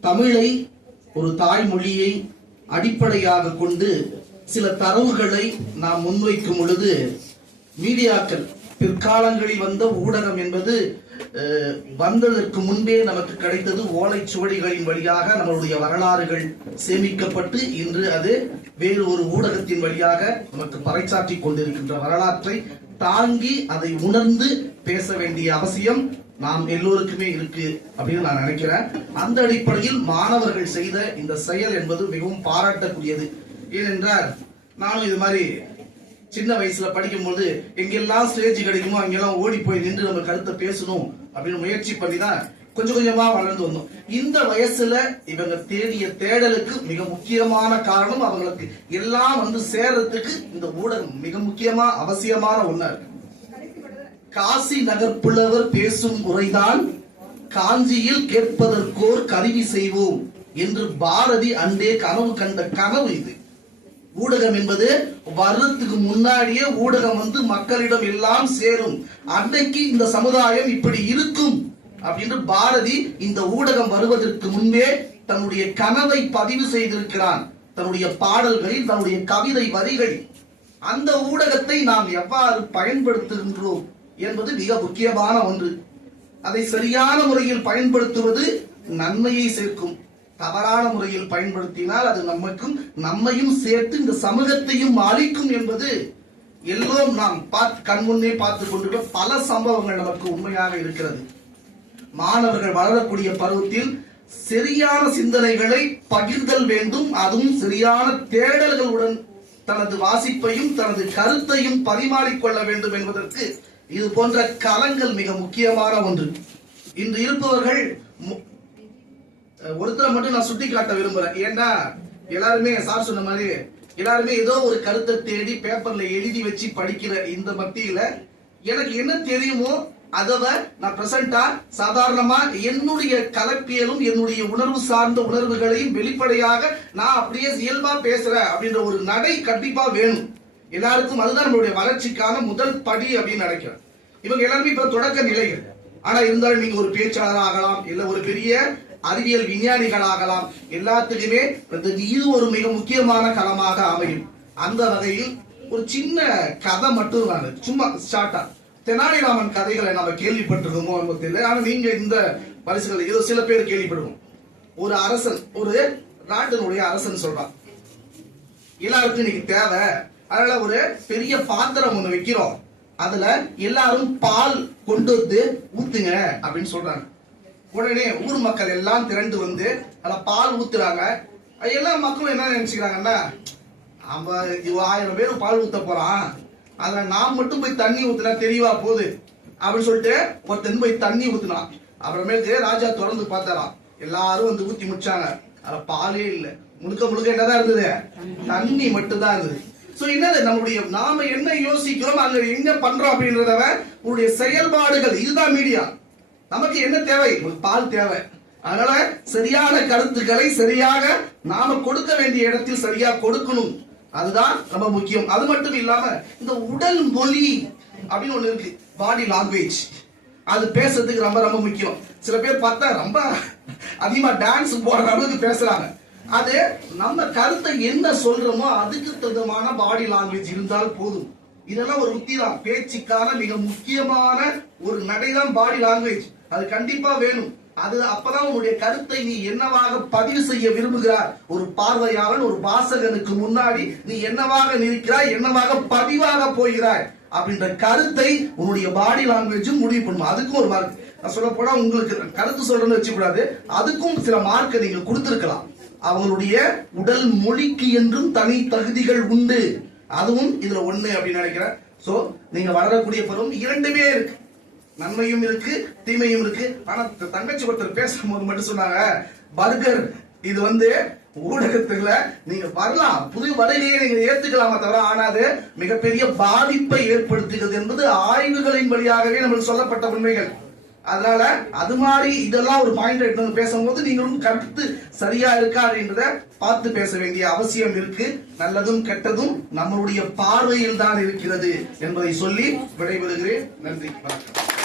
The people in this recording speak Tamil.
தமிழை ஒரு தாய்மொழியை அடிப்படையாக கொண்டு சில தரவுகளை நாம் முன்வைக்கும் பொழுது மீடியாக்கள் பிற்காலங்களில் வந்த ஊடகம் என்பது வந்ததற்கு முன்பே நமக்கு கிடைத்தது ஓலைச்சுவடிகளின் வழியாக நம்மளுடைய வரலாறுகள் சேமிக்கப்பட்டு இன்று அது வேறு ஒரு ஊடகத்தின் வழியாக நமக்கு பறைச்சாற்றி கொண்டிருக்கின்ற வரலாற்றை தாங்கி அதை உணர்ந்து பேச வேண்டிய அவசியம் நாம் எல்லோருக்குமே இருக்கு அப்படின்னு நான் நினைக்கிறேன். அந்த அடிப்படையில் மாணவர்கள் செய்த இந்த செயல் என்பது மிகவும் பாராட்டக்கூடியது. ஏனென்றால் நானும் இது மாதிரி சின்ன வயசுல படிக்கும்போது எங்கெல்லாம் ஸ்டேஜ் கிடைக்குமோ அங்கெல்லாம் ஓடி போய் நின்று நம்ம கருத்தை பேசணும் அப்படின்னு முயற்சி பண்ணி தான் கொஞ்சம் கொஞ்சமா வளர்ந்து வந்தோம். இந்த வயசுல இவங்க தேடிய தேடலுக்கு மிக முக்கியமான காரணம் அவங்களுக்கு. எல்லாம் வந்து சேர்றதுக்கு இந்த ஊடகம் மிக முக்கியமா அவசியமான ஒண்ணா இருக்கு. காசி நகர் புலவர் பேசும் உரைதான் காஞ்சியில் கேட்பதற்கோர் கருவி செய்வோம் என்று பாரதி அன்றே கனவு கண்ட கனவு இது. ஊடகம் என்பது வர்றதுக்கு முன்னாடியே ஊடகம் வந்து மக்களிடம் எல்லாம் சேரும். அன்னைக்கு இந்த சமுதாயம் இப்படி இருக்கும் அப்படின்னு பாரதி இந்த ஊடகம் வருவதற்கு முன்பே தன்னுடைய கனவை பதிவு செய்திருக்கிறான். தன்னுடைய பாடல்களில் தன்னுடைய கவிதை வரிகளில். அந்த ஊடகத்தை நாம் எவ்வாறு பயன்படுத்துகின்றோம்? என்பது மிக முக்கியமான ஒன்று. அதை சரியான முறையில் பயன்படுத்துவது நன்மையை சேர்க்கும். தவறான முறையில் பயன்படுத்தினால் அது நமக்கும் நம்மையும் சேர்த்து இந்த சமூகத்தையும் அழிக்கும் என்பது எல்லோரும் நாம் பார்த்து கண்முன்னே பார்த்து கொண்டிருக்க பல சம்பவங்கள் நமக்கு உண்மையாக இருக்கிறது. மாணவர்கள் வளரக்கூடிய பருவத்தில் சரியான சிந்தனைகளை பகிர்தல் வேண்டும். அதுவும் சரியான தேடல்களுடன் தனது வாசிப்பையும் தனது கருத்தையும் பரிமாறிக்கொள்ள வேண்டும் என்பதற்கு இது போன்ற களங்கள் மிக முக்கியமான ஒன்று. இன்று இருப்பவர்கள் மு- ஒருத்தரை மட்டும் நான் சுட்டி காட்ட விரும்புறேன். ஏன்னா எல்லாருமே சார் சொன்ன மாதிரி எல்லாருமே ஏதோ ஒரு கருத்தை தேடி பேப்பர்ல எழுதி வச்சு படிக்கிற இந்த மத்தியில எனக்கு என்ன தெரியுமோ அதவ நான் பிரசண்டா சாதாரணமா என்னுடைய கலப்பியலும் என்னுடைய உணர்வு சார்ந்த உணர்வுகளையும் வெளிப்படையாக நான் அப்படியே இயல்பா பேசுறேன் அப்படின்ற ஒரு நடை கண்டிப்பா வேணும். எல்லாருக்கும் அதுதான் நம்மளுடைய வளர்ச்சிக்கான முதல் படி அப்படின்னு நினைக்கிறேன். இவங்க எல்லாருமே இப்ப தொடக்க நிலைகள். ஆனா இருந்தாலும் நீங்க ஒரு பேச்சாளர் ஆகலாம் இல்ல ஒரு பெரிய அறிவியல் விஞ்ஞானிகள் ஆகலாம் எல்லாத்துக்குமே இது ஒரு மிக முக்கியமான களமாக அமையும். அந்த வகையில் ஒரு சின்ன கதை மட்டும் நான் சும்மா ஸ்டார்டா தெனாலிராமன் கதைகளை நம்ம கேள்விப்பட்டிருக்கோமோ நமக்கு தெரியல. ஆனா நீங்க இந்த பரிசுகள் ஏதோ சில பேர் கேள்விப்படுவோம். ஒரு அரசன் ஒரு நாட்டினுடைய அரசன் சொல்றான். எல்லாருக்கும் இன்னைக்கு தேவை அதனால ஒரு பெரிய பாத்திரம் ஒன்று வைக்கிறோம். அதுல எல்லாரும் பால் கொண்டு வந்து ஊத்துங்க அப்படின்னு சொல்றாங்க. உடனே ஊர் மக்கள் எல்லாம் திரண்டு வந்து அதில் பால் ஊத்துறாங்க. எல்லா மக்களும் என்ன நினைச்சுக்கிறாங்கன்னா நம்ம இவன் ஆயிரம் பேர் பால் ஊத்த போறான். அதுல நான் மட்டும் போய் தண்ணி ஊத்துனா தெரியவா போகுது. அப்படின்னு சொல்லிட்டு ஒருத்தன் போய் தண்ணி ஊத்துனான். அப்புறமேலுக்கு ராஜா திறந்து பார்த்தாராம். எல்லாரும் வந்து ஊத்தி முடிச்சாங்க. அதுல பாலே இல்லை. முழுக்க முழுக்க என்னதான் இருந்தது? தண்ணி மட்டும்தான் இருந்தது. சோ என்னது? நம்முடைய நாம என்ன யோசிக்கிறோம் அங்க என்ன பண்றோம் அப்படின்றத உங்களுடைய செயல்பாடுகள் இதுதான் மீடியா நமக்கு என்ன தேவை? ஒரு பால் தேவை. அதனால சரியான கருத்துக்களை சரியாக நாம கொடுக்க வேண்டிய இடத்தில் சரியா கொடுக்கணும். அதுதான் ரொம்ப முக்கியம். அது மட்டும் இல்லாம இந்த உடல் மொழி அப்படின்னு ஒண்ணு இருக்கு. பாடி லாங்குவேஜ் அது பேசுறதுக்கு ரொம்ப ரொம்ப முக்கியம். சில பேர் பார்த்தா ரொம்ப அதிகமா டான்ஸ் போடுற அளவுக்கு பேசுறாங்க. அது நம்ம கருத்தை என்ன சொல்றோமோ அதுக்கு தகுந்தமான பாடி லாங்குவேஜ் இருந்தால் போதும். இதெல்லாம் ஒரு உத்தி தான். பேச்சுக்கான மிக முக்கியமான ஒரு நடைதான் பாடி லாங்குவேஜ் அது கண்டிப்பா வேணும். அது அப்பதான் உன்னுடைய கருத்தை நீ என்னவாக பதிவு செய்ய விரும்புகிறார் ஒரு பார்வையாளன் ஒரு வாசகனுக்கு முன்னாடி நீ என்னவாக நிற்கிறாய்? என்னவாக பதிவாக போகிறாய்? அப்படின்ற கருத்தை உன்னுடைய பாடி லாங்குவேஜும் முடிவு பண்ணும். அதுக்கும் ஒரு மார்க் நான் சொல்ல போனா உங்களுக்கு கருத்து சொல்றேன்னு வச்சுக்கூடாது. அதுக்கும் சில மார்க்கை நீங்க கொடுத்துருக்கலாம். அவங்களுடைய உடல் மொழிக்கு என்றும் தனி தகுதிகள் உண்டு. அதுவும் இதுல ஒண்ணு அப்படின்னு நினைக்கிறேன். சோ நீங்க வளரக்கூடிய பருவம் இரண்டுமே இருக்கு. நன்மையும் இருக்கு தீமையும் இருக்கு. ஆனா தங்கச்சி ஒருத்தர் பேசும்போது மட்டும் சொன்னாங்க பர்கர் இது வந்து ஊடகத்துல நீங்க வரலாம். புது வலையிலேயே நீங்க ஏத்துக்கலாமா தவிர ஆனாது மிகப்பெரிய பாதிப்பை ஏற்படுத்துகிறது என்பது ஆய்வுகளின் வழியாகவே நம்மளுக்கு சொல்லப்பட்ட உண்மைகள். அதனால அது மாதிரி இதெல்லாம் ஒரு பாயிண்ட் எடுத்து வந்து பேசும்போது நீங்களும் கருத்து சரியா இருக்கா அப்படின்றத பார்த்து பேச வேண்டிய அவசியம் இருக்கு. நல்லதும் கெட்டதும் நம்மளுடைய பார்வையில் தான் இருக்கிறது என்பதை சொல்லி விடைபெறுகிறேன். நன்றி வணக்கம்.